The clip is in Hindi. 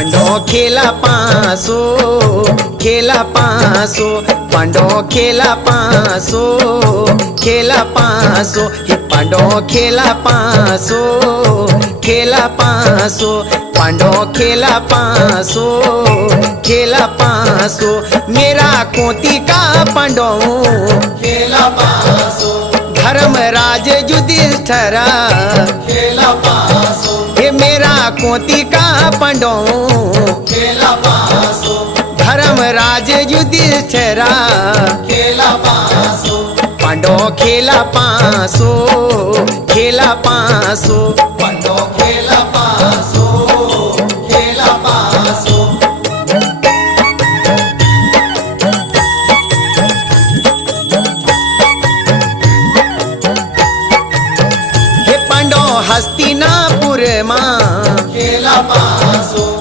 पांडो खेला पासो, खेला पासो, पांडो खेला पासो, खेला पासो, हे पांडो खेला पासो, खेला पासो, पांडो खेला पासो, खेला पासो, मेरा कोती का पांडो खेला पासो, धर्मराज युधिष्ठिरा खेला पासो, हे मेरा कोती का पांडो खेला पासो, धर्मराज युधिष्ठिरा खेला पासो, पांडो खेला पासो, खेला पासो, पांडो खेला